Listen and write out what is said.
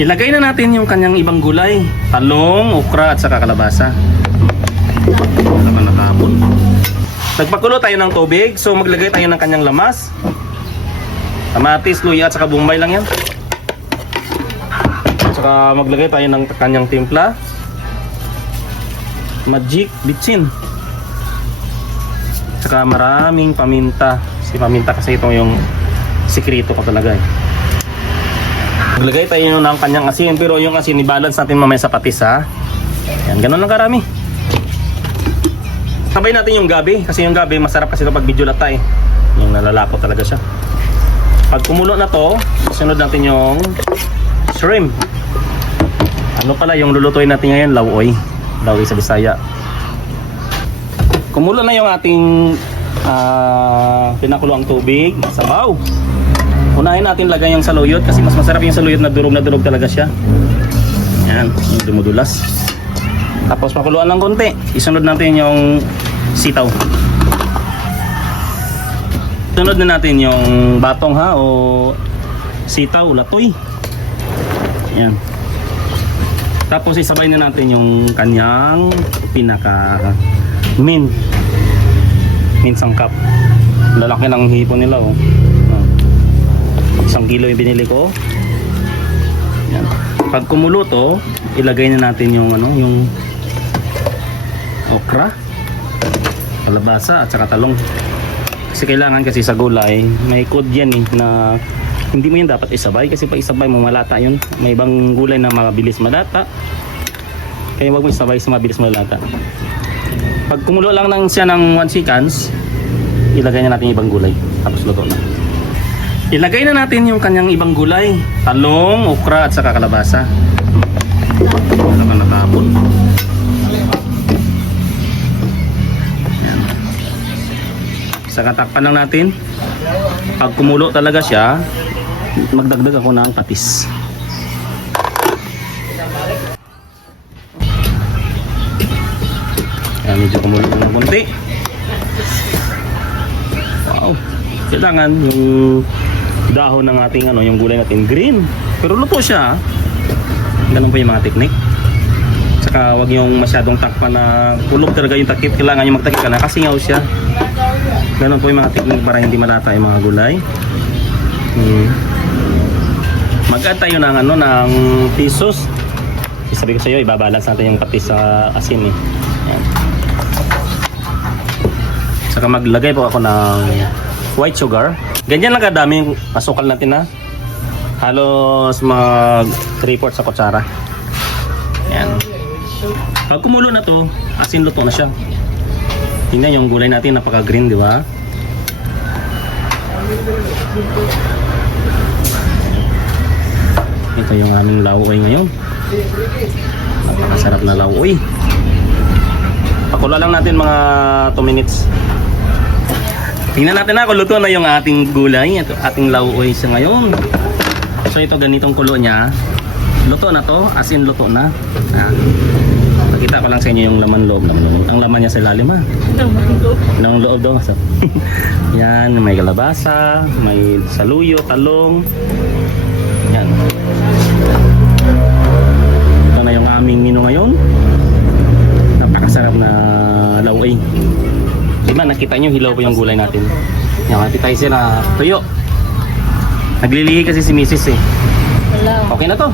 Ilagay na natin yung kanyang ibang gulay. Talong, okra at saka kalabasa. Wala pa natapon. Nagpakulo tayo ng tubig. So maglagay tayo ng kanyang lamas. Kamatis, luya at saka bombay lang yan. At saka maglagay tayo ng kanyang timpla. Magic, bitsin. At saka maraming paminta. Si paminta kasi ito yung sikreto ko talaga eh. Maglagay tayo ng kanyang asin, pero yung asin i-balance natin mamaya sa patis ha. Yan, ganun lang karami. Sabay natin yung gabi, kasi yung gabi masarap kasi kapag medyo lata eh. Yung nalalapot talaga siya. Pag kumulo na to, sunod natin yung shrimp. Ano pala yung lulutuin natin ngayon? Lauoy. Lauoy sa Bisaya. Kumulo na yung ating pinakulo ang tubig, sabaw. Unahin natin lagay yung saluyot kasi mas masarap yung saluyot na durog talaga siya. Yan, yung dumudulas. Tapos pakuluan ng konti. Isunod natin yung sitaw. Sunod na natin yung batong ha o sitaw, latoy. Yan. Tapos isabay na natin yung kanyang pinaka min sangkap. Lalaki ng hipon nila oh. 1 kilo yung binili ko. Yan. Pag kumulo to, ilagay na natin yung yung okra, kalabasa at saka talong. Kasi kailangan kasi sa gulay, may code yan eh na hindi mo yan dapat isabay kasi pag isabay mo malata yun. May ibang gulay na mabilis malata. Kaya wag mo isabay sa mabilis malata. Pag kumulo lang siya ng 1 seconds, ilagay na natin yung ibang gulay. Tapos luto na. Ilagay na natin yung kanyang ibang gulay. Talong, okra at saka kalabasa. Wala pa natapon. Yan. Saka takpan lang natin. Pag kumulo talaga siya, magdagdag ako ng patis. Yan, medyo kumulo ng konti. Wow. Kailangan yung dahon ng ating yung gulay natin green. Pero luto siya. Ganun po yung mga teknik. Saka wag yung masyadong takpan na kulog talaga yung takip. Kailangan yung magtakip ka na kasi ngaw siya. Ganun po yung mga teknik para hindi malata yung mga gulay. Mag-add tayo ng ng pisos. Sabi ko sa iyo, ibabalance natin yung patis sa asin eh. Yan. Saka maglagay po ako ng white sugar. Ganyan lang kadami yung asukal natin na. Halos mag 3/4 sa kutsara. Yan. Pag kumulo na to, asin luto na siya. Tingnan yung gulay natin, napaka-green, di ba? Ito yung aming lauoy ngayon. Napakasarap na lauoy. Pakula lang natin mga 2 minutes. Tingnan natin na kung luto na yung ating gulay, ito ating lauoy sa ngayon. So ito ganitong kulo niya. Luto na to, as in luto na. Nakita ko lang sa inyo yung laman loob. Ang laman niya sa ilalim ha. Ng loob daw. So, yan, may kalabasa, may saluyo, talong. Yan. Ito na yung aming menu ngayon. Napakasarap na lauoy. Diba nakita nyo hilaw po yung gulay natin. Yan, tayo siya na tuyo. Naglilihi kasi si Mrs. eh. Okay na to.